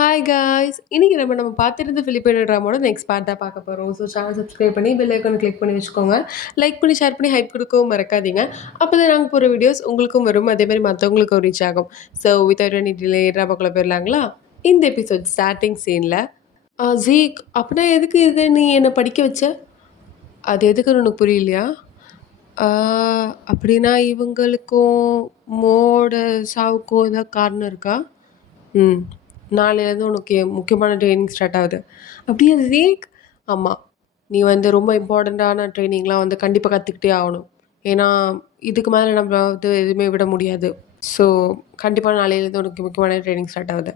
Hi guys! இன்னைக்கு நம்ம பார்த்திருந்த Filipino ட்ராமாவோட next part தான் பார்க்க போறோம். ஸோ சேனல் சப்ஸ்கிரைப் பண்ணி பெல் ஐகான் கிளிக் பண்ணி வச்சுக்கோங்க. லைக் பண்ணி, ஷேர் பண்ணி, ஹைப் கொடுக்கவும் மறக்காதீங்க. அப்பதான் நாங்க போடுற வீடியோஸ் உங்களுக்கும் வரும். அதே மாரி மத்தவங்களுக்கும் ரீச் ஆகும். ஸோ வித்தவுட் எனி டிலே ட்ராமாக்குள்ள போயிரலாங்களா? இந்த எபிசோட் ஸ்டார்ட்டிங் சீன்ல "ஜீக் அப்பன்னா எதுக்கு இத நீ என்ன படிக்க வச்ச? அது எதுக்குன்னு உனக்கு புரியலையா? ஆ அப்படின்னா இவங்களுக்கும் மோட சாவுக்கும் ஏதாவது காரணம் இருக்கா? ம். நாளையிலேருந்து உனக்கு முக்கியமான ட்ரெய்னிங் ஸ்டார்ட் ஆகுது. அப்படியா ஜீக்? ஆமா. நீ வந்து ரொம்ப இம்பார்ட்டண்ட்டான ட்ரெய்னிங்லாம் வந்து கண்டிப்பா கத்துக்கிட்டே ஆகணும். ஏன்னா, இதுக்கு மேல நம்ம வந்து எதுவுமே விட முடியாது. ஸோ, கண்டிப்பா நாளையிலேருந்து உனக்கு முக்கியமான ட்ரெய்னிங் ஸ்டார்ட் ஆகுது.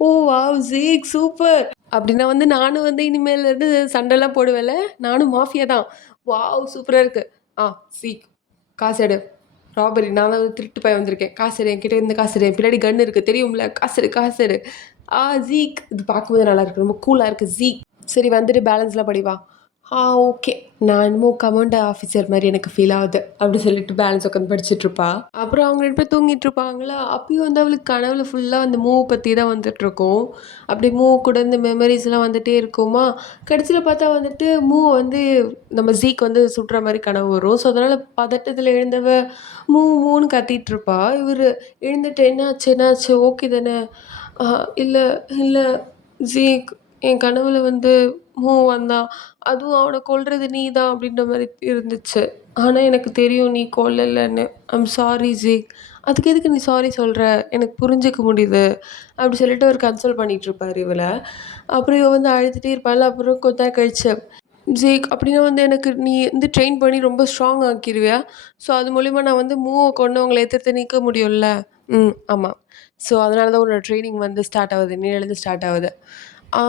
ஓ வாவ்! Geek super! அப்படின்னா வந்து நானும் வந்து இனிமேலேருந்து சண்டைலாம் போடுவேன்ல? நானும் மாஃபியா தான். வாவ்! சூப்பரா இருக்கு. ஆ ஜீக் காசு எடு. ராபரி நான் தான் வந்து திருட்டு பையன் வந்திருக்கேன். காசு எடு என்கிட்ட இருந்து காசு எடு. என் பின்னாடி கன் இருக்கு தெரியும்ல? காசு எடு, காசு எடு. ஜீக் இது பார்க்கும்போது நல்லாயிருக்கு. ரொம்ப கூலா இருக்கு ஜீக். சரி வந்துட்டு பேலன்ஸ்லாம் படி வா. ஓகே. நான் என்னமோ கமாண்ட் ஆஃபீஸர் மாரி எனக்கு ஃபீல் ஆகுது. அப்படி சொல்லிட்டு பேலன்ஸ் உட்காந்து படிச்சுட்ருப்பா. அப்புறம் அவங்க 2 பேரும் தூங்கிட்டு இருப்பாங்களா, அப்பயும் வந்து அவளுக்கு கனவுல ஃபுல்லா அந்த மூவ் பத்தி தான் வந்துட்டுருக்கும். அப்படி மூவ் கூட இந்த மெமரீஸ்லாம் வந்துட்டே இருக்குமா, கடைசியில பார்த்தா வந்துட்டு மூவ் வந்து நம்ம ஜீக் வந்து சுடுற மாரி கனவு வரும். ஸோ, அதனால பதட்டத்தில எழுந்தவ மூன்னு கத்திட்டுருப்பா. இவரு எழுந்துட்டு என்னாச்சு என்னாச்சு ஓகே தானே? அ இல்ல இல்ல ஜீக் என் கனவுல வந்து வந்தான். அதுவும் அவன கொல்றது நீ தான் அப்படின்ற மாரி இருந்துச்சு. ஆனா எனக்கு தெரியும் நீ கொல்லலன்னு. Sorry Geek. அதுக்கு எதுக்கு நீ சாரி சொல்ற? எனக்கு புரிஞ்சுக்க முடியுது. அப்படி சொல்லிட்டு அவரு கன்சோல் பண்ணிட்டுருப்பாரு இவள. அப்புறம் இவ வந்து அழுதுட்டே இருப்பாளா, அப்புறம் கொஞ்ச நேரம் கழிச்சு, ஜீக் அப்படின்னா வந்து எனக்கு நீ வந்து ட்ரெயின் பண்ணி ரொம்ப ஸ்ட்ராங் ஆக்கிருவியா? ஸோ அது மூலியமா நான் வந்து கொன்னவங்கள எதிர்த்து நிக்க முடியும்ல? ஆமா. ஸோ அதனால தான் உன்னோட ட்ரெய்னிங் வந்து ஸ்டார்ட் ஆகுது. இன்னையிலேருந்து ஸ்டார்ட் ஆகுது. ஆ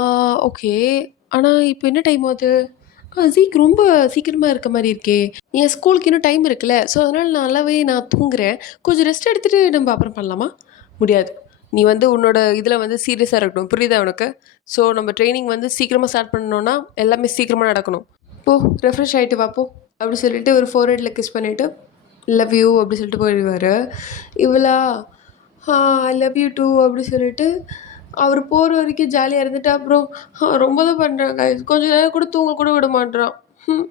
ஓகே. ஆனா இப்ப என்ன டைம் ஆகுது? ரொம்ப சீக்கிரமா இருக்க மாரி இருக்கே! என் ஸ்கூலுக்கு இன்னும் டைம் இருக்குல்ல. ஸோ அதனால நான் தூங்குறேன். கொஞ்சம் ரெஸ்ட் எடுத்துட்டு நம்ம அப்புறம் பண்ணலாமா? முடியாது. நீ வந்து உன்னோட இதில வந்து சீரியஸா இருக்கணும். புரியுதா உனக்கு? ஸோ நம்ம ட்ரெய்னிங் வந்து சீக்கிரமா ஸ்டார்ட் பண்ணணும்னா, எல்லாமே சீக்கிரமா நடக்கணும். போ ரெஃப்ரெஷ் ஆயிட்டு வா போ! அப்படி சொல்லிட்டு ஒரு ஃபோர்ஹெட்ல கிஸ் பண்ணிட்டு, லவ் யூ அப்படி சொல்லிட்டு போயிடுவாரு. இவளா, ஆ ஐ லவ் யூ டூ அப்படி சொல்லிட்டு, அவரு போற வரைக்கும் ஜாலியா இருந்துட்டு, அப்புறம் ரொம்ப தான் பண்றான் காய்ஸ். கொஞ்ச நேரம் கூட தூங்க கூட விட மாட்றான். ம்.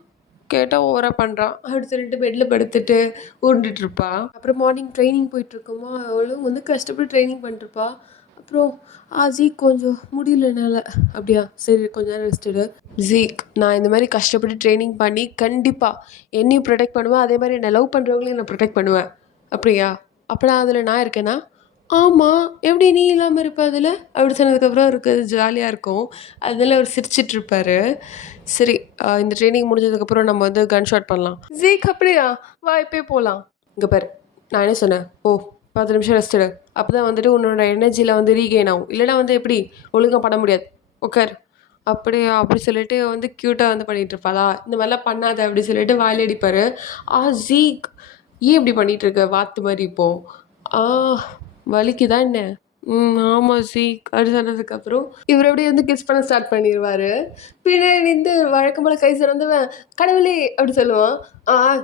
கேட்டா ஓவரா பண்றான். அப்படி சொல்லிட்டு பெட்ல படுத்துட்டு உருண்டுட்டு இருப்பா. அப்புறம் மார்னிங் ட்ரெய்னிங் போயிட்டுருக்குமா, அவளும் வந்து கஷ்டப்பட்டு ட்ரெய்னிங் பண்ணிட்டுருப்பா. அப்புறம் ஜீக் கொஞ்சம் முடியல என்னால. அப்படியா? சரி கொஞ்ச நேரம் ரெஸ்ட் எடு. ஜீக் நான் இந்த மாரி கஷ்டப்பட்டு ட்ரெய்னிங் பண்ணி கண்டிப்பா என்னையும் ப்ரொடெக்ட் பண்ணுவேன். அதே மாரி என்ன லவ் பண்றவங்களையும் நான் ப்ரொடெக்ட் பண்ணுவேன். அப்படியா? அப்பனா அதில நான் இருக்கேனா? ஆமா. எப்படி நீ இல்லாம இருப்ப அதுல? அப்படி சொன்னதுக்கப்புறம் அவருக்கு அது ஜாலியா இருக்கும். அதனால அவரு சிரிச்சுட்ருப்பாரு. சரி இந்த ட்ரெய்னிங் முடிஞ்சதுக்கப்புறம் நம்ம வந்து கன் ஷாட் பண்ணலாம். ஜீக் அப்படியா? வா இப்பயே போலாம். இங்க பாரு. நான் என்ன சொன்னேன்? போ 10 நிமிஷம் ரெஸ்ட் எடு. அப்பதான் வந்துட்டு உன்னோட எனர்ஜில வந்து ரீகெயின் ஆகும். இல்லன்னா வந்து எப்படி? ஒழுங்கா பண்ண முடியாது. உட்காரு. அப்படியா? அப்படி சொல்லிட்டு வந்து கியூட்டா வந்து பண்ணிட்டு இருப்பாளா? இந்த மாரிலாம் பண்ணாத அப்படி சொல்லிட்டு வாயில அடிப்பாரு. ஜீக் ஏன் இப்படி பண்ணிட்டு இருக்க? வாத்து மாரி இப்போ. ஆ வலிக்குதா என்ன? ஆமா ஜீக். அப்படி சொன்னதுக்கப்புறம் இவரு அப்படியே வந்து கிஸ் பண்ண ஸ்டார்ட் பண்ணிருவாரு. பின்னாடி நிண்டு வழக்கம் போல கை சொன்னவன், "கடவுளே!" அப்படி சொல்லுவான்.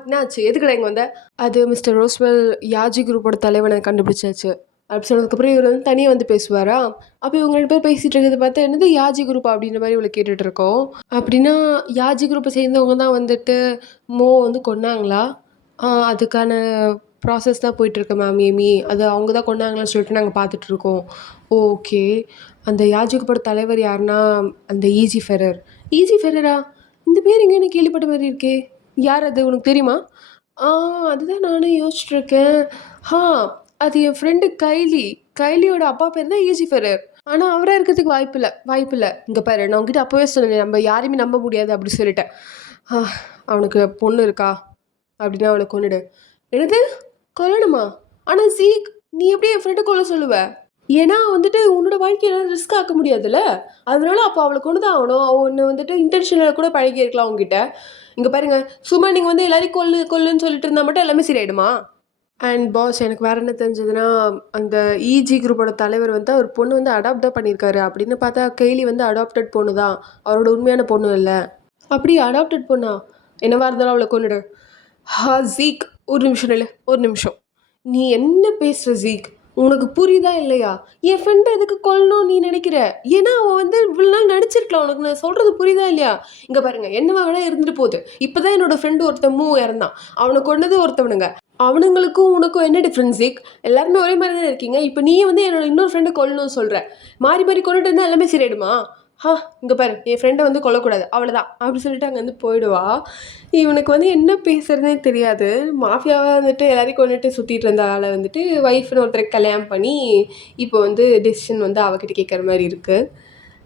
என்னாச்சு? எதுக்குடா இங்க வந்த?" அது மிஸ்டர் ரோஸ்வெல் யாஜி குரூப்போட தலைவன கண்டுபிடிச்சாச்சு. அப்படி சொன்னதுக்கப்புறம் இவரு வந்து தனியா வந்து பேசுவாரா? அப்ப இவங்க 2 பேரும் பேசிட்டு இருக்கிறத பார்த்து, "என்னது யாஜி குரூப்பா?" அப்படின்ற மாரி இவள கேட்டுட்டு இருக்கோம். அப்படின்னா யாஜி குரூப்ப சேர்ந்தவங்க தான் வந்துட்டு வந்து கொன்னாங்களா? அதுக்கான ப்ராசஸ் தான் போயிட்டுருக்கு மேம் ஏமி. அது அவங்க தான் கொன்னாங்களான்னு சொல்லிட்டு நாங்க பார்த்துட்ருக்கோம். ஓகே. அந்த யாஜிகுப்போட தலைவர் யாருன்னா, அந்த ஈஜி ஃபெரர். ஈஜி ஃபெரரா? இந்த பேர் எங்கேயோ நான் கேள்விப்பட்ட மாரி இருக்கே! யார் அது உனக்கு தெரியுமா? ஆ அதுதான் நானும் யோசிச்சுட்டுருக்கேன். ஆ அது என் ஃப்ரெண்டு கைலி. கைலியோட அப்பா பேர் தான் ஈஜி ஃபெரர். ஆனா அவரா இருக்கிறதுக்கு வாய்ப்பில்ல வாய்ப்பில்ல. இங்க பாரு நான் உன்கிட்ட அப்பவே சொன்னேனே, நம்ம யாரையுமே நம்ப முடியாது அப்படி சொல்லிட்டேன். ஆ அவனுக்கு பொண்ணு இருக்கா? அப்படின்னா அவள கொன்னுடு. என்னது? கொல்லணுமா? ஆனா சீக் நீ எப்படி என் ஃப்ரெண்ட கொல்ல சொல்லுவ? ஏன்னா வந்துட்டு உன்னோட வாழ்க்கைய என்னால ரிஸ்க் ஆக்க முடியாதுல்ல. அதனால அப்ப அவள கொன்னு தான் ஆவணும். அவ உன்ன வந்துட்டு இன்டென்ஷனலா கூட பழகியிருக்கலாம் உன்கிட்ட. இங்க பாருங்க, சும்மா நீங்க வந்து எல்லாரையும் கொல்லுன்னு சொல்லிட்டு இருந்தா மட்டும் எல்லாமே சரியாயிடுமா? அண்ட் பாஸ் எனக்கு வேற என்ன தெரிஞ்சதுன்னா, அந்த இஜி குரூப்போட தலைவர் வந்து அவர் பொண்ணு வந்து அடாப்ட் தான் பண்ணியிருக்காரு. அப்படின்னு பார்த்தா கெய்லி வந்து அடாப்டட் பொண்ணு தான். அவரோட உண்மையான பொண்ணு இல்ல. அப்படியா அடாப்டட் பொண்ணா? என்னவா இருந்தாலும் அவள கொன்னுடு. ஜீக் ஒரு நிமிஷம் நில்லு. ஒரு நிமிஷம். நீ என்ன பேசுற ஜீக்? உனக்கு புரியுதா இல்லையா? என் ஃப்ரெண்ட எதுக்கு கொல்லணும்னு நீ நெனைக்கிற? ஏன்னா, அவன் வந்து இவ்வளோ நாள் நடிச்சிருக்கலாம். உனக்கு நான் சொல்றது புரியுதா இல்லையா? இங்க பாருங்க, என்னவா வேணா இருந்துட்டு போது. இப்ப தான் என்னோட ஃப்ரெண்ட் ஒருத்தன் இறந்தான். அவன கொன்னது ஒருத்தவனுங்க. அவனுங்களுக்கும் உனக்கும் என்ன டிஃபரன்ஸ் ஜீக்? எல்லாருமே ஒரே மாரி தானே இருக்கீங்க. இப்ப நீயே வந்து என்னோட இன்னொரு ஃப்ரெண்ட கொல்லணும்னு சொல்ற. மாறி மாறி கொன்னுட்டு இருந்தா எல்லாமே சரியாயிடுமா? "ஹா! இங்க பாரு, என் ஃப்ரெண்ட வந்து கொல்லக்கூடாது. அவ்வளதான்." அப்படி சொல்லிட்டு அங்கேருந்து போயிடுவா. இவனுக்கு வந்து என்ன பேசுறதுன்னே தெரியாது. மாஃபியாவா வந்துட்டு எல்லாரையும் கொன்னுட்டு சுத்திட்டு இருந்த ஆள வந்துட்டு ஒய்ஃப்ன்னு ஒருத்தருக்கு கல்யாணம் பண்ணி, இப்போ வந்து டெசிஷன் வந்து அவகிட்ட கேட்குற மாரி இருக்கு.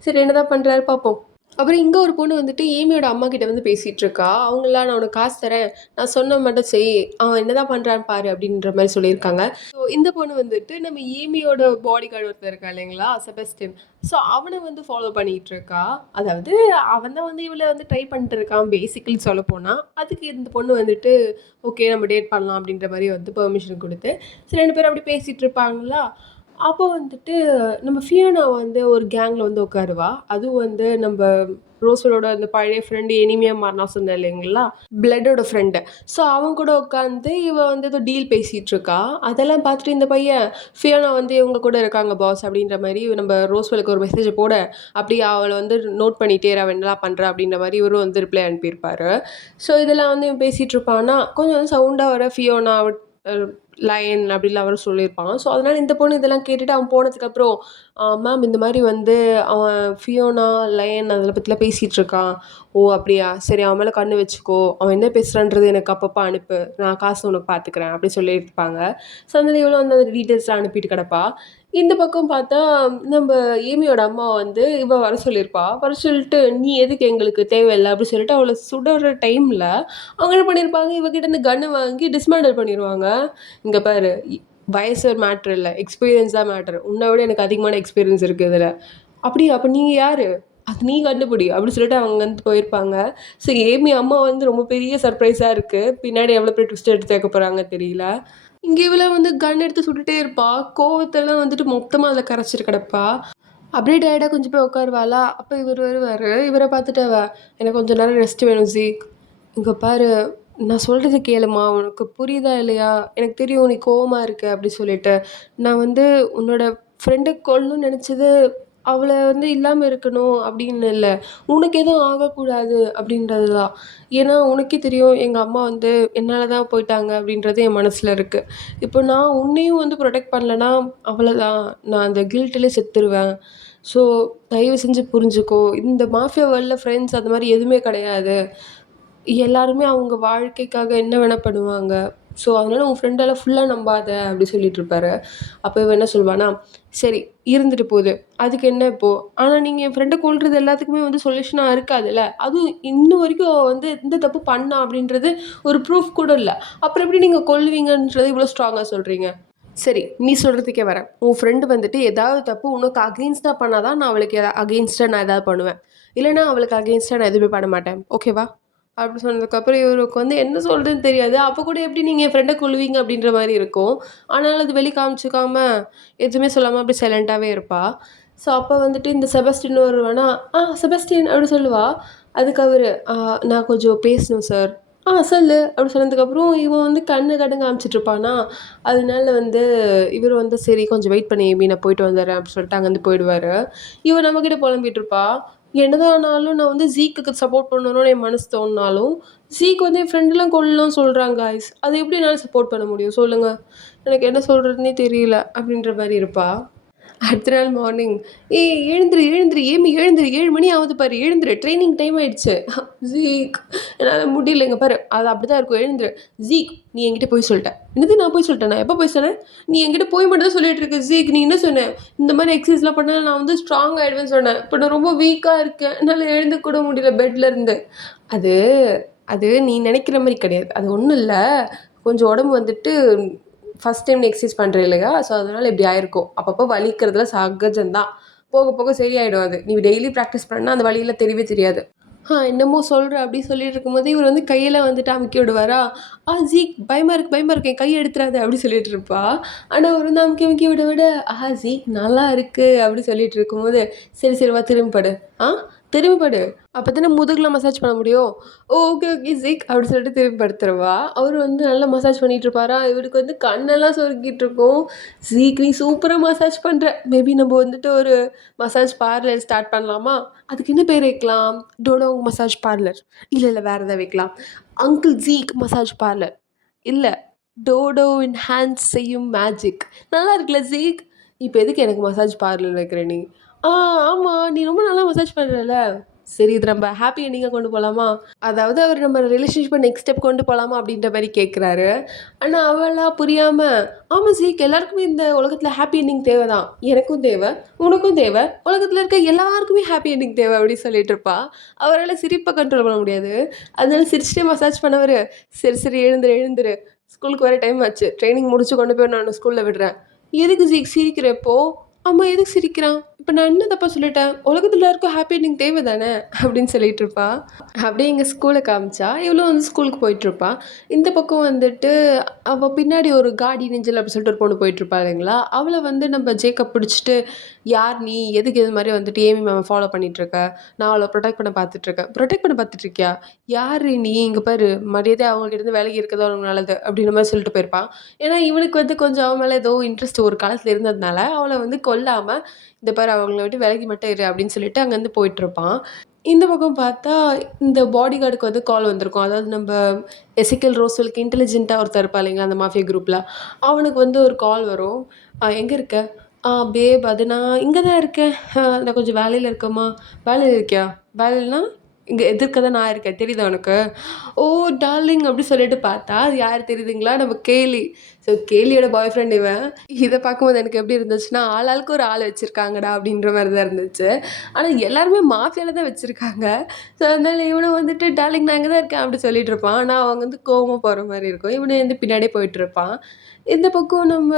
சரி என்னதான் பண்றாரு பார்ப்போம். அப்புறம் இங்க ஒரு பொண்ணு வந்துட்டு ஏமியோட அம்மாகிட்ட வந்து பேசிட்டுருக்கா. அவங்கலாம் "நான் உனக்கு காசு தரேன். நான் சொன்னது மட்டும் செய். அவன் என்னதான் பண்றான்னு பாரு" அப்படின்ற மாரி சொல்லியிருக்காங்க. ஸோ இந்த பொண்ணு வந்துட்டு நம்ம ஏமியோட பாடி கார்டு ஒருத்தன் இருக்கான் இல்லைங்களா? செபஸ்டியன். ஸோ அவன வந்து ஃபாலோ பண்ணிட்டுருக்கா. அதாவது அவன் தான் வந்து இவள வந்து ட்ரை பண்ணிட்டு இருக்கான் பேசிக்கலி சொல்லப்போனா. அதுக்கு இந்த பொண்ணு வந்துட்டு ஓகே நம்ம டேட் பண்ணலாம் அப்படின்ற மாரி வந்து பெர்மிஷன் குடுத்து, சரி 2 பேரும் அப்படி பேசிட்டு இருப்பாங்களா, அப்போ வந்துட்டு நம்ம ஃபியோனா வந்து ஒரு கேங்கில் வந்து உட்காருவா. அதுவும் வந்து நம்ப ரோஸோட அந்த பழைய ஃப்ரெண்டு எனிமியா மாறுனா சொன்னேன் இல்லைங்களா? பிளட்டோட ஃப்ரெண்டு. ஸோ அவன் கூட உட்காந்து இவ வந்து ஏதோ டீல் பேசிட்டுருக்கா. அதெல்லாம் பார்த்துட்டு இந்த பையன் ஃபியோனா வந்து இவங்க கூட இருக்காங்க பாஸ் அப்படின்ற மாரி நம்ம ரோஸ்வெலுக்கு ஒரு மெசேஜ போட, அப்படியே அவள வந்து நோட் பண்ணிட்டே இரு அவ என்னலாம் பண்றா அப்படின்ற மாரி இவரும் வந்து ரிப்ளை அனுப்பியிருப்பாரு. ஸோ இதெல்லாம் வந்து இவன் பேசிட்டு இருப்பானா, கொஞ்சம் வந்து சவுண்டா வர ஃபியோனா அ லயன் அப்படிலாம் அவரும் சொல்லியிருப்பான். ஸோ அதனால இந்த பொண்ணு இதெல்லாம் கேட்டுட்டு அவன் போனதுக்கப்புறம், மேம் இந்த மாரி வந்து அவன் ஃபியோனா, லயன் அதில பத்திலாம் பேசிட்டு இருக்கான். ஓ! அப்படியா? சரி அவன் மேல கண்ணு வச்சுக்கோ. அவன் என்ன பேசுறான்றது எனக்கு அப்பப்ப அனுப்பு. நான் காசு உனக்கு பார்த்துக்கிறேன் அப்படி சொல்லியிருப்பாங்க. ஸோ அதனால இவளும் வந்து அந்த டீட்டெயில்ஸ்லாம் அனுப்பிட்டு கிடப்பா. இந்த பக்கம் பார்த்தா, நம்ப ஏமியோட அம்மா வந்து இவ வர சொல்லியிருப்பா. வர சொல்லிட்டு, "நீ எதுக்கு எங்களுக்கு தேவையில்ல" அப்படி சொல்லிட்டு அவள சுடுற டைம்ல, அவங்க என்ன பண்ணியிருப்பாங்க, இவ கிட்ட இருந்து கன்ன வாங்கி டிஸ்மேண்டில் பண்ணிருவாங்க. இங்க பாரு, வயசு மேட்டர் இல்ல. எக்ஸ்பீரியன்ஸ் தான் மேட்டர். உன்ன விட எனக்கு அதிகமான எக்ஸ்பீரியன்ஸ் இருக்கு இதுல. அப்படியா? அப்ப நீங்க யாரு? அது நீ கண்டுபிடி அப்படி சொல்லிட்டு அவங்க அங்கருந்து போயிருப்பாங்க. ஸோ ஏமி அம்மா வந்து ரொம்ப பெரிய சர்ப்ரைஸா இருக்கு. பின்னாடி எவ்வளோ பெரிய ட்விஸ்ட் எடுத்து வைக்க போறாங்க தெரியல. இங்க இவள வந்து கன் எடுத்து சுட்டுட்டே இருப்பா. கோவத்தெல்லாம் வந்துட்டு மொத்தமா அதில கரைச்சிட்டு கிடப்பா. அப்படியே டயர்டா கொஞ்சம் போய் உட்காருவாளா, அப்ப இவரு வருவாரு. இவர பார்த்துட்டு அவ, "எனக்கு கொஞ்ச நேரம் ரெஸ்ட் வேணும் ஜீக். இங்க பாரு, நான் சொல்றத கேளும்மா. உனக்கு புரியுதா இல்லையா? எனக்கு தெரியும் நீ கோவமா இருக்க" அப்படி சொல்லிட்டு. "நான் வந்து உன்னோட ஃப்ரெண்ட கொல்லணும்னு நெனச்சது, அவள வந்து இல்லாம இருக்கணும் அப்படின்னு இல்ல. உனக்கு எதுவும் ஆகக்கூடாது அப்படின்றது தான். ஏன்னா உனக்கே தெரியும் எங்க அம்மா வந்து என்னால தான் போயிட்டாங்க அப்படின்றது என் மனசுல இருக்கு. இப்போ நான் உன்னையும் வந்து புரொடெக்ட் பண்ணலன்னா அவ்வளோதான். நான் அந்த கில்ட்லயே செத்துருவேன். ஸோ தயவு செஞ்சு புரிஞ்சுக்கோ. இந்த மாஃபியா வேர்ல்ட்ல ஃப்ரெண்ட்ஸ் அந்த மாரி எதுவுமே கிடையாது. எல்லாருமே அவங்க வாழ்க்கைக்காக என்ன வேணா பண்ணுவாங்க. ஸோ அதனால உன் ஃப்ரெண்டெல்லாம் ஃபுல்லா நம்பாத" அப்படி சொல்லிட்டுருப்பாரு. அப்ப இவ என்ன சொல்வான்னா, "சரி இருந்துட்டு போது. அதுக்கு என்ன இப்போ? ஆனா நீங்க என் ஃப்ரெண்ட கொல்றது எல்லாத்துக்குமே வந்து சொல்யூஷனா இருக்காதுல்ல. அதுவும் இன்ன வரைக்கும் அவ வந்து எந்த தப்பு பண்ணா அப்படின்றது ஒரு ப்ரூஃப் கூட இல்ல. அப்புறம் எப்படி நீங்க கொல்லுவீங்கன்றத இவ்வளோ ஸ்ட்ராங்கா சொல்றீங்க?" சரி, நீ சொல்றதுக்கே வரேன். உன் ஃப்ரெண்ட் வந்துட்டு ஏதாவது தப்பு உனக்கு அகைன்ஸ்ட்டா பண்ணா தான் நான் அவளுக்கு அகைன்ஸ்ட்டா நான் ஏதாவது பண்ணுவேன். இல்லன்னா அவளுக்கு அகைன்ஸ்ட்டா நான் எதுவுமே பண்ண மாட்டேன். ஓகேவா? அப்படி சொன்னதுக்கப்புறம் இவருக்கு வந்து என்ன சொல்றதுன்னு தெரியாது. அப்ப கூட எப்படி நீங்க என் ஃப்ரெண்ட கொல்லுவீங்க அப்படின்ற மாரி இருக்கும். ஆனாலும் அது வெளி காமிச்சுக்காம எதுவுமே சொல்லாம அப்படியே சைலன்ட்டாவே இருப்பா. ஸோ அப்ப வந்துட்டு இந்த செபஸ்டின் வருவானா, செபஸ்டின்" அப்படி சொல்லுவா. அதுக்கு அவரு, நான் கொஞ்சம் பேசணும் சார்." சொல்லு" அப்படி சொன்னதுக்கப்புறம் இவன் வந்து கண்ணு கண்ணு காமிச்சிட்டுருப்பானா, அதனால வந்து இவரு வந்து சரி கொஞ்சம் வெயிட் பண்ணு எமி நான் போயிட்டு வந்துடுறேன் அப்படின்னு சொல்லிட்டு அங்கேருந்து போயிடுவாரு. இவ நம்மகிட்ட புலம்பிட்டு இருப்பா. என்னதான் ஆனாலும் நான் வந்து ஜீக்குக்கு சப்போர்ட் பண்ணணும்னு என் மனசு தோணுனாலும், ஜீக் வந்து என் ஃப்ரெண்டெல்லாம் கொல்லணும்னு சொல்றாங்க காய்ஸ். அது எப்படி என்னால சப்போர்ட் பண்ண முடியும் சொல்லுங்க? எனக்கு என்ன சொல்றதுன்னே தெரியல அப்படின்ற மாரி இருப்பா. அடுத்த நாள் மார்னிங், "ஏய் எழுந்துரு, எழுந்துரு ஏமி எழுந்துரு 7 மணி ஆகுது பாரு எழுந்துரு ட்ரெய்னிங் டைம் ஆயிடுச்சு." "ஜீக் என்னால முடியல இங்க பாரு." அது அப்படிதான் இருக்கும். "எழுந்துரு." "ஜீக் நீ என்கிட்ட பொய் சொல்ட்ட." "என்னது நான் பொய் சொல்ட்டேனா? எப்ப பொய் சொன்னேன்?" "நீ என்கிட்ட பொய் மட்டும் தான் சொல்லிட்டு இருக்க ஜீக். நீ என்ன சொன்ன? இந்த மாரி எக்சர்சைஸ்லாம் பண்ணா நான் வந்து ஸ்ட்ராங் ஆயிடுவேன்னு சொன்னேன். இப்ப நான் ரொம்ப வீக்கா இருக்கேன். என்னால எழுந்துக்க கூட முடியல பெட்ல இருந்து." அது அது நீ நெனைக்கிற மாரி கிடையாது. அது ஒண்ணும் இல்ல. கொஞ்சம் உடம்பு வந்துட்டு ஃபர்ஸ்ட் டைம் நீ எக்சர்சைஸ் பண்ற இல்லையா? ஸோ அதனால இப்படி ஆயிருக்கும். அப்பப்போ வலிக்கிறதுலாம் சகஜம் தான். போக போக சரியாயிடும் அது. நீ டெய்லி பிராக்டிஸ் பண்ணா அந்த வலியெல்லாம் தெரியவே தெரியாது. என்னமோ சொல்ற அப்படி சொல்லிட்டு இருக்கும்போது, இவரு வந்து கையெல்லாம் வந்துட்டு அமுக்கி விடுவாரா, ஜீக் பயமா இருக்கு என் கைய எடுத்துறாத" அப்படி சொல்லிட்டு இருப்பா. ஆனா அவரு வந்து அமுக்கி அமுக்கி விட விட, ஜீக் நல்லா இருக்கு" அப்படி சொல்லிட்டு இருக்கும்போது, "சரி சரி வா திரும்பி படு. ஆ திரும்பி படு. அப்ப தானே முதுகுல மசாஜ் பண்ண முடியும். ஓ ஓகே, ஓகே ஜீக் அப்படி சொல்லிட்டு திரும்பி படுத்துருவா. அவரு வந்து நல்லா மசாஜ் பண்ணிட்டு இருப்பாரா, இவருக்கு வந்து கண்ணெல்லாம் சொருகிட்டு இருக்கும். "ஜீக் நீ சூப்பரா மசாஜ் பண்ற. மேபி நம்ம வந்துட்டு ஒரு மசாஜ் பார்லர் ஸ்டார்ட் பண்ணலாமா? அதுக்கு என்ன பேர் வைக்கலாம்? டோடோங் மசாஜ் பார்லர். இல்ல, இல்ல வேற ஏதாவது வைக்கலாம். Uncle Geek massage parlour. இல்ல, டோடோவின் ஹேண்ட்ஸ் செய்யும் மேஜிக். நல்லா இருக்குல்ல ஜீக்? இப்ப எதுக்கு எனக்கு மசாஜ் பார்லர் வைக்கிற நீ? ஆ ஆமா. நீ ரொம்ப நல்லா மசாஜ் பண்றல்ல. சரி இது நம்ம ஹாப்பி எண்டிங்கா கொண்டு போலாமா? அதாவது அவர் நம்ம ரிலேஷன்ஷிப்ப நெக்ஸ்ட் ஸ்டெப் கொண்டு போலாமா அப்படின்ற மாரி கேட்குறாரு. ஆனா அவளா புரியாம, ஆமா ஜீக் எல்லாருக்குமே இந்த உலகத்துல ஹாப்பி எண்டிங் தேவ தான். எனக்கும் தேவ, உனக்கும் தேவ, உலகத்துல இருக்க எல்லாருக்குமே ஹாப்பி எண்டிங் தேவ அப்படின்னு சொல்லிட்டு இருப்பா. அவரால சிரிப்ப கண்ட்ரோல் பண்ண முடியாது. அதனால சிரிச்சுட்டே மசாஜ் பண்ணவரு, சரி, சரி எழுந்துரு, எழுந்துரு. ஸ்கூலுக்கு வேற டைம் ஆச்சு. ட்ரெய்னிங் முடிச்சு கொண்டு போய் நான் ஸ்கூல்ல விடுறேன். எதுக்கு ஜீக் சிரிக்கிற இப்போ? ஆமா எதுக்கு சிரிக்கிறான்? இப்ப நான் என்ன தப்பா சொல்லிட்டேன்? உலகத்துல எல்லாருக்கும் ஹாப்பி எண்டிங் தேவ தானே! அப்படின்னு சொல்லிட்டு இருப்பா. அப்படியே எங்க ஸ்கூல காமிச்சா, இவளும் வந்து ஸ்கூலுக்கு போயிட்டுருப்பா. இந்த பக்கம் வந்துட்டு அவ பின்னாடி ஒரு கார்டியன் ஏஞ்சல் அப்படி சொல்லிட்டு ஒரு பொண்ணு போயிட்டுருப்பா இல்லைங்களா? அவள வந்து நம்ம ஜேக்கப் பிடிச்சுட்டு, "யார் நீ? எதுக்கு இது மாரி வந்துட்டு ஏமி மேம ஃபாலோ பண்ணிட்டுருக்க? நான் அவள புரொடெக்ட் பண்ண பார்த்துட்டுருக்கேன்." "புரொடெக்ட் பண்ண பார்த்துட்டுருக்கியா? யார்ரி நீ? இங்க பாரு மரியாதையா அவங்ககிட்டருந்து விலகி இருக்கிறது உனக்கு நல்லது." அப்படின்ற மாரி சொல்லிட்டு போயிருப்பான். ஏன்னா இவனுக்கு வந்து கொஞ்சம் அவன் மேல ஏதோ இன்ட்ரெஸ்ட் ஒரு காலத்துல இருந்ததுனால, அவள வந்து கொல்லாம, "இந்த பாரு அவங்கள விட்டு விலகி மட்டும் இரு." அப்படின்னு சொல்லிட்டு அங்கேருந்து போயிட்டுருப்பான். இந்த பக்கம் பார்த்தா, இந்த பாடி கார்டுக்கு வந்து கால் வந்திருக்கும். அதாவது நம்ப எசெக்கியல் ரோஸ்வெல்க்கு இன்டெலிஜென்ட்டா ஒருத்தன் இருப்பான் இல்லைங்களா, அந்த மாஃபியா குரூப்ல. அவனுக்கு வந்து ஒரு கால் வரும். எங்க இருக்க?" பேப் அது நான் இங்க தான் இருக்கேன். நான் கொஞ்சம் வேலையில இருக்கேன்ம்மா." "வேலையில இருக்கியா? வேலைன்னா?" "இங்க எதிர்க்க தான் நான் இருக்கேன். தெரியுதா உனக்கு?" "ஓ டார்லிங்" அப்படி சொல்லிட்டு பார்த்தா, அது யார் தெரியுதுங்களா? நம்ம கேலி. ஸோ கேலியோட பாய் ஃப்ரெண்ட் இவன். இத பார்க்கும்போது எனக்கு எப்படி இருந்துச்சுன்னா, ஆளாளுக்கு ஒரு ஆள் வச்சிருக்காங்கடா அப்படின்ற மாரி தான் இருந்துச்சு. ஆனா எல்லாருமே மாஃபியால தான் வச்சிருக்காங்க. ஸோ அதனால இவனும் வந்துட்டு டார்லிங் நான் இங்க தான் இருக்கேன் அப்படி சொல்லிட்டு இருப்பான். ஆனா அவங்க வந்து கோவமா போற மாரி இருக்கும். இவனு வந்து பின்னாடியே போயிட்டுருப்பான். இந்த பக்கம் நம்ம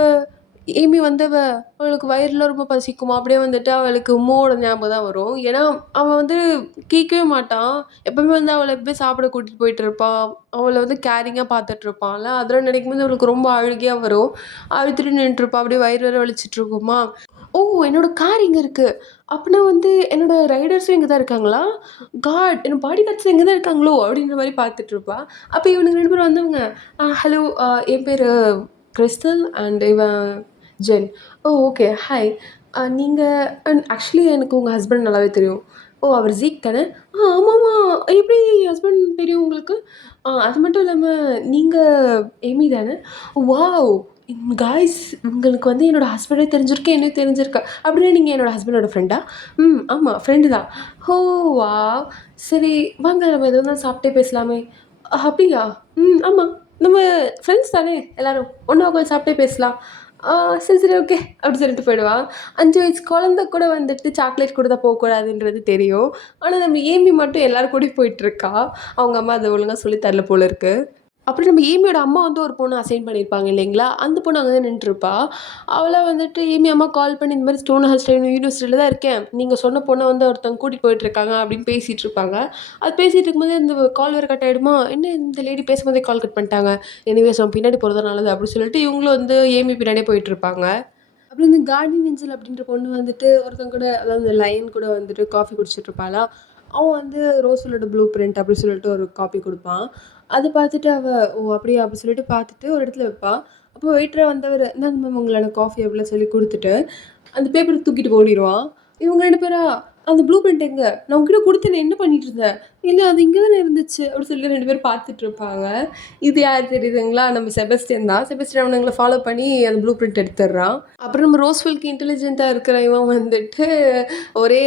ஏமி வந்தவ அவளுக்கு வயிறுலாம் ரொம்ப பசிக்குமா, அப்படியே வந்துட்டு அவளுக்கு உம்மோட ஞாபகம் தான் வரும். ஏன்னா அவன் வந்து கேட்கவே மாட்டான். எப்பவுமே வந்து அவள எப்பயும் சாப்பிட கூட்டிட்டு போயிட்டுருப்பான். அவள வந்து கேரிங்கா பார்த்துட்டுருப்பான்ல. அதெல்லாம் நினைக்கும்போது அவளுக்கு ரொம்ப அழுகையா வரும். அழுதுட்டு நின்னுட்டுருப்பா. அப்படியே வயிறு வேற வலிச்சுட்ருக்குமா. ஓ! என்னோட கார் இங்க இருக்கு. அப்பன்னா வந்து என்னோட ரைடர்ஸும் இங்க தான் இருக்காங்களா? காட் என்னோட பாடி கார்ட்ஸும் இங்க தான் இருக்காங்களோ! அப்படின்ற மாரி பார்த்துட்டுருப்பா. அப்ப இவனுங்க 2 பேரும் வந்தவங்க, ஹலோ என் பேரு கிறிஸ்டல் அண்ட் இவன் ஜென். ஓ! ஓகே. ஹாய். நீங்க ஆக்சுவலி எனக்கு உங்க ஹஸ்பண்ட் நல்லாவே தெரியும். ஓ! அவர் ஜீக் தானே? ஆமாமா. எப்படி ஹஸ்பண்ட் தெரியும் உங்களுக்கு? அது மட்டும் இல்லாம நீங்க எமி தானே? வாவ்! காய்ஸ் உங்களுக்கு வந்து என்னோட ஹஸ்பண்டே தெரிஞ்சிருக்கு, என்னையும் தெரிஞ்சிருக்கு. அப்படின்னா நீங்க என்னோட ஹஸ்பண்டோட ஃப்ரெண்டா? ஆமா ஃப்ரெண்டு தான். ஓ! வாவ்! சரி வாங்க நம்ம எது இருந்தாலும் சாப்பிட்டே பேசலாமே. அப்படியா? ஆமா. நம்ம ஃப்ரெண்ட்ஸ் தானே எல்லாரும். ஒண்ணா உட்காந்து சாப்பிட்டே பேசலாம். ஆ சரி, சரி ஓகே. அப்படி சொல்லிட்டு போயிடுவா. 5 வயசு குழந்தை கூட வந்துட்டு சாக்லேட் குடுத்தா போக்கூடாதுன்றது தெரியும். ஆனா நம்ம ஏமி மட்டும் எல்லார் கூடயும் போயிட்டுருக்கா. அவங்க அம்மா அத ஒழுங்கா சொல்லி தரல போல இருக்கு. அப்புறம் நம்ம ஏமியோட அம்மா வந்து ஒரு பொண்ண அசைன் பண்ணியிருப்பாங்க இல்லைங்களா? அந்த பொண்ணு அங்க தான் நின்னுட்டுருப்பா. அவளா வந்துட்டு ஏமி அம்மா கால் பண்ணி இந்த மாரி ஸ்டோன் ஹால்ஸ்டைன் யூனிவர்சிட்டில தான் இருக்கேன். நீங்க சொன்ன பொண்ண வந்து ஒருத்தவங்க கூட்டிட்டு போயிட்டுருக்காங்க அப்படின்னு பேசிட்டு இருப்பாங்க. அது பேசிட்டு இருக்கும்போதே இந்த கால் வேற கட் ஆயிடுமா, என்ன இந்த லேடி பேசும்போதே கால் கட் பண்ணிட்டாங்க. எனிவேஸ் நம்ம பின்னாடி போறது தான் நல்லது அப்படின்னு சொல்லிட்டு இவங்களும் வந்து ஏமி பின்னாடியே போயிட்டுருப்பாங்க. அப்புறம் இந்த கார்டியன் ஏஞ்சல் அப்படின்ற பொண்ணு வந்துட்டு ஒருத்தவங்க கூட அதாவது இந்த லயன் கூட வந்துட்டு காஃபி குடிச்சிட்டு இருப்பாளா, அவன் வந்து ரோசலோட ப்ளூ பிரிண்ட் அப்படி சொல்லிட்டு ஒரு காப்பி குடுப்பான். அத பார்த்துட்டு அவ, "ஓ! அப்படியா?" அப்படி சொல்லிட்டு பார்த்துட்டு ஒரு இடத்துல வைப்பா. அப்போ வெயிட்டரா வந்தவரு, "இந்தாங்க மேம் உங்களோட காஃபி" அப்படிலாம் சொல்லி குடுத்துட்டு, அந்த பேப்பர தூக்கிட்டு ஓடிருவான். இவங்க 2 பேரா, "அந்த ப்ளூ பிரிண்ட் எங்க? நான் உன்கிட்ட குடுத்தேனே என்ன பண்ணிட்டு இருந்த?" "இல்ல அது இங்க தானே இருந்துச்சு." அப்படி சொல்லி 2 பேரும் பார்த்துட்டு இருப்பாங்க. இது யார் தெரியுதுங்களா? நம்ம செபஸ்டியன் தான். செபஸ்டியன் அவனுங்கள ஃபாலோ பண்ணி அந்த ப்ளூ பிரிண்ட் எடுத்துடுறான். அப்புறம் நம்ம ரோஸ்வெல்க்கு இன்டெலிஜென்ட்டா இருக்கிற இவன் வந்துட்டு ஒரே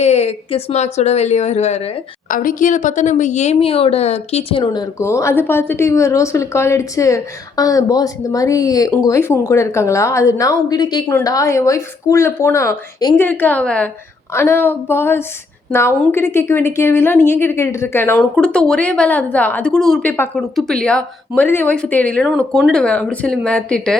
கிஸ் மார்க்ஸோட வெளிய வருவாரு. அப்படியே கீழ பார்த்தா நம்ம ஏமியோட கீ செயின் ஒண்ணு இருக்கும். அத பார்த்துட்டு இவ ரோஸ்வெல்க்கு கால் அடிச்சு, பாஸ் இந்த மாரி உங்க ஒய்ஃப் உங்க கூட இருக்காங்களா? அது நான் உன்கிட்ட கேட்கணும்டா. என் ஒய்ஃப் ஸ்கூல்ல போனா. எங்க இருக்கா அவ?" "ஆனா பாஸ் நான் உன்கிட்ட கேட்க வேண்டிய கேள்விலாம் நீ என்கிட்ட கேட்டுட்டு இருக்க. நான் உனக்கு குடுத்த ஒரே வேலை அதுதான். அது கூட உருப்படியா பார்க்க உனக்கு துப்பு இல்லையா? மரியாதையா ஒய்ஃப தேடு இல்லன்னா உன்ன கொன்னுடுவேன்." அப்படி சொல்லி மிரட்டிட்டு,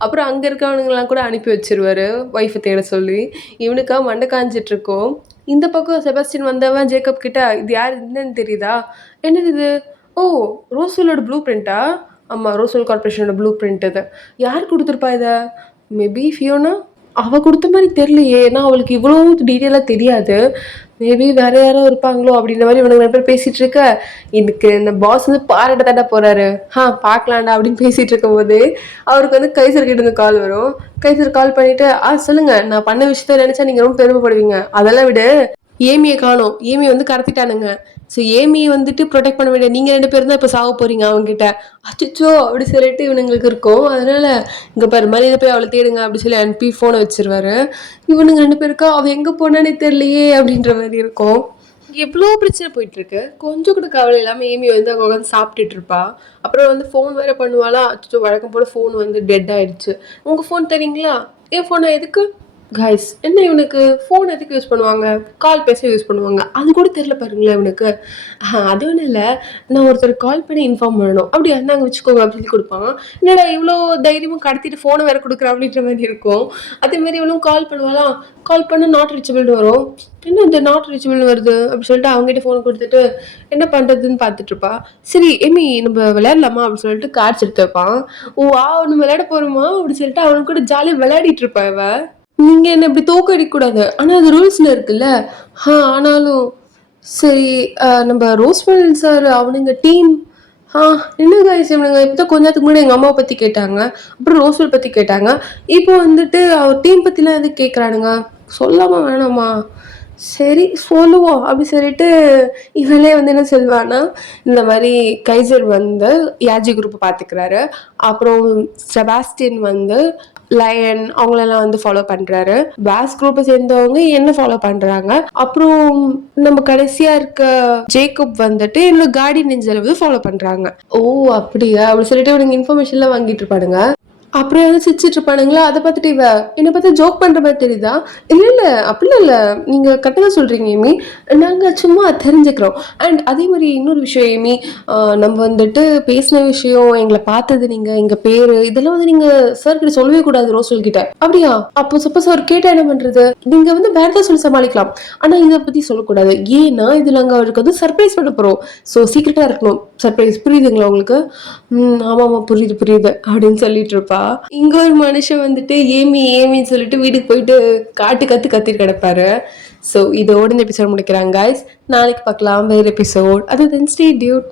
அப்புறம் அங்க இருக்கவனுங்கலாம் கூட அனுப்பி வச்சுருவாரு, ஒய்ஃப தேட சொல்லி. இவனுக்கா மண்டை காய்ஞ்சிட்டுருக்கும். இந்த பக்கம் செபாஸ்டியன் வந்தவன் ஜேக்கப் கிட்ட, "இது யார் என்னன்னு தெரியுதா?" "என்னது இது? ஓ! ரோஸ்வெல்லோட ப்ளூ பிரிண்ட்டா?" "ஆமா, ரோஸ்வெல் கார்ப்பரேஷனோட ப்ளூ பிரிண்ட் இது." "யார் குடுத்துருப்பா இத?" "Maybe Fiona?" "அவ குடுத்த மாரி தெரியலையே. ஏன்னா அவளுக்கு இவ்வளோ டீட்டெயிலா தெரியாது." மேபி வேற யாரோ இருப்பாங்களோ அப்படின்ற மாதிரி இவனுங்க 2 பேர் பேசிட்டு இருக்க, இதுக்கு இந்த பாஸ் வந்து பாராட்ட தாண்டா போறாரு. பார்க்கலாம்டா அப்படின்னு பேசிட்டு இருக்கும்போது அவருக்கு வந்து கைசர் கிட்ட இருந்து கால் வரும். கைசர் கால் பண்ணிட்டு, சொல்லுங்க, நான் பண்ண விஷயத்த நினைச்சா நீங்க ரொம்ப பெருமைப்படுவீங்க. அதெல்லாம் விடு, ஏமியை காணோம், ஏமி வந்து கடத்திட்டானுங்க. ஸோ ஏமியை வந்துட்டு ப்ரொடெக்ட் பண்ண வேண்டிய நீங்க 2 பேரும் தான் இப்போ சாவ போறீங்க அவங்ககிட்ட. அச்சச்சோ அப்படி சொல்லிட்டு இவனுங்களுக்கு இருக்கும். அதனால இங்க பாரு, மரியாதை போய் அவளை தேடுங்க அப்படி சொல்லி அனுப்பி போனை வச்சிருவாரு. இவனுங்க 2 பேருக்கா அவ எங்க போனானே தெரியலையே அப்படின்ற மாதிரி இருக்கும். எவ்வளோ பிரச்சனை போயிட்டு இருக்கு. கொஞ்சம் கூட கவலை இல்லாம ஏமி வந்து அவங்க உட்காந்து சாப்பிட்டுட்டு இருப்பா. அப்புறம் வந்து ஃபோன் வேற பண்ணுவாளா, அச்சோ வழக்கம் போல ஃபோன் வந்து டெட் ஆயிடுச்சு. உங்க ஃபோன் தரீங்களா? என் ஃபோனை எதுக்கு? கைஸ், என்ன இவனுக்கு ஃபோன் எதுக்கு யூஸ் பண்ணுவாங்க? கால் பேச யூஸ் பண்ணுவாங்க. அது கூட தெரியல பாருங்களேன் இவனுக்கு. அது ஒன்றும் இல்லை, நான் ஒருத்தர் கால் பண்ணி இன்ஃபார்ம் பண்ணணும். அப்படியா, இருந்தாங்க வச்சுக்கோங்க அப்படின்னு சொல்லி கொடுப்பான். என்னடா இவ்வளோ தைரியமும் கடத்திட்டு ஃபோனை வேற கொடுக்குற அப்படின்ற மாதிரி இருக்கும். அதே மாதிரி இவளும் கால் பண்ணுவாளாம். கால் பண்ண நாட் ரீச்சபிள்னு வரும். என்ன இந்த நாட் ரீச்சபிள்னு வருது அப்படின்னு சொல்லிட்டு அவங்ககிட்ட ஃபோன் கொடுத்துட்டு என்ன பண்ணுறதுன்னு பார்த்துட்டு இருப்பா. சரி ஏமி நம்ம விளையாடலாமா அப்படின்னு சொல்லிட்டு கார்ட்ஸ் எடுத்து வைப்பான். நம்ம விளையாட போகிறோமா அப்படின்னு சொல்லிட்டு அவனுக்கு கூட ஜாலியாக விளையாடிட்டு இருப்பா இவ. நீங்க என்ன இப்படி தோக்கடிக்க கூடாது. ஆனா அது ரூல்ஸ்ல இருக்குல்ல. ஆனாலும் சரி. நம்ம ரோஸ்மெல் சார் அவனுங்க டீம். என்ன கைஸ், இவனுங்க இப்பதான் கொஞ்ச நேரத்துக்கு முன்னாடி எங்க அம்மாவை பத்தி கேட்டாங்க, அப்புறம் ரோஸ்மெல் பத்தி கேட்டாங்க, இப்போ வந்துட்டு அவர் டீம் பத்திலாம் எதுக்கு கேட்குறானுங்க? சொல்லாம வேணாமா? சரி சொல்லுவோம் அப்படி சொல்லிட்டு இவளே வந்து என்ன சொல்வான்னா, இந்த மாதிரி கைசர் வந்து யாஜி குரூப்பை பார்த்துக்கிறாரு. அப்புறம் செபாஸ்டியன் வந்து லயன் அவங்களெல்லாம் வந்து ஃபாலோ பண்றாரு. பேஸ் குரூப்பை சேர்ந்தவங்க என்ன ஃபாலோ பண்றாங்க. அப்புறம் நம்ம கடைசியா இருக்க ஜேக்கப் வந்துட்டு என்னோட கார்டியன் நெஞ்சல வந்து ஃபாலோ பண்றாங்க. ஓ அப்படியா அப்படி சொல்லிட்டு இவனுங்க இன்ஃபர்மேஷன்லாம் வாங்கிட்டு இருப்பானுங்க. அப்புறம் ஏதாவது சிரிச்சிட்டு இருப்பானுங்களா, அதை பார்த்துட்டு இவ என்னை பார்த்தா ஜோக் பண்ற மாதிரி தெரியுதா? இல்ல இல்ல அப்படிலாம் இல்ல, நீங்க கரெக்டாக சொல்றீங்க ஏமி, நாங்க சும்மா தெரிஞ்சுக்கிறோம். அண்ட் அதே மாதிரி இன்னொரு விஷயம் ஏமி, நம்ம வந்துட்டு பேசின விஷயம், எங்களை பார்த்தது, நீங்க எங்க பேரு இதெல்லாம் வந்து நீங்க சார் கிட்ட சொல்லவே கூடாது, ரோசல் கிட்ட. அப்படியா? அப்போ சப்போஸ் அவர் கேட்டா என்ன பண்றது? நீங்க வந்து வேற ஏதாவது சொல்லி சமாளிக்கலாம், ஆனா இதை பத்தி சொல்லக்கூடாது. ஏன்னா இதுல நாங்க அவருக்கு வந்து சர்ப்ரைஸ் பண்ண போறோம். ஸோ சீக்கிரட்டா இருக்கணும் சர்ப்ரைஸ். புரியுதுங்களா உங்களுக்கு? ஆமா ஆமா புரியுது புரியுது அப்படின்னு சொல்லிட்டு இருப்பா. இங்க ஒரு மனுஷன் வந்துட்டு ஏமி ஏமின்னு சொல்லிட்டு வீட்டுக்கு போயிட்டு கத்திட்டு கிடப்பாரு. ஸோ இதோட இந்த எபிசோட் முடிக்கிறாங்க கைஸ். நாளைக்கு பார்க்கலாம் வேற எபிசோட். அது தென் ஸ்டே டியூட்.